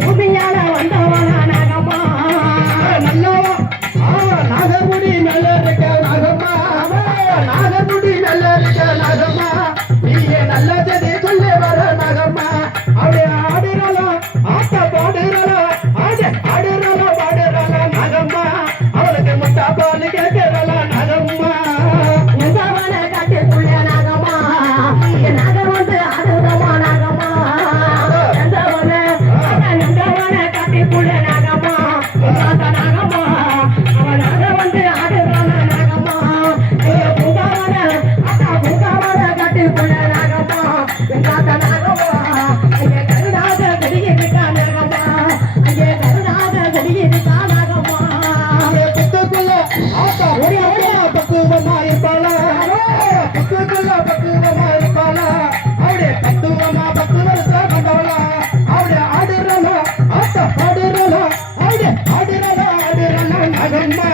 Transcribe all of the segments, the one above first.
பூமியால வந்தவனா நாகம்மா. நல்லோ நாகமுடி நல்ல ஆடுறா ஆடுறா ஆடுறா ஆடுறா நகர்மா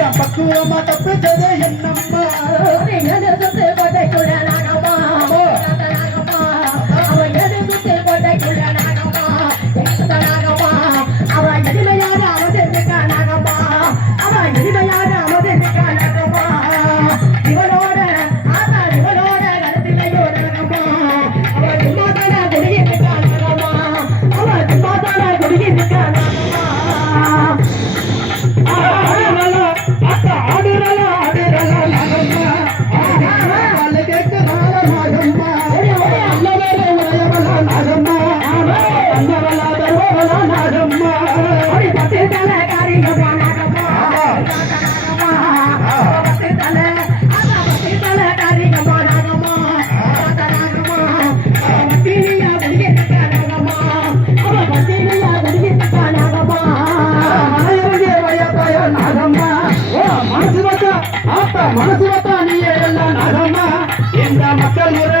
అమ్మకు అమ్మ తప్పెదే ఎన్నమ్మ அப்ப மனசு வட்டா நீ எல்லாம் நகமா இந்த மக்கள் முறை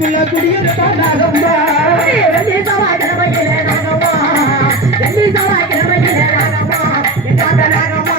குடிக்குள்ள குடியிருப்பா நாகம்மா வெள்ளி செவ்வாய் கிழமையிலே நாகம்மா வெள்ளி நாகம்மா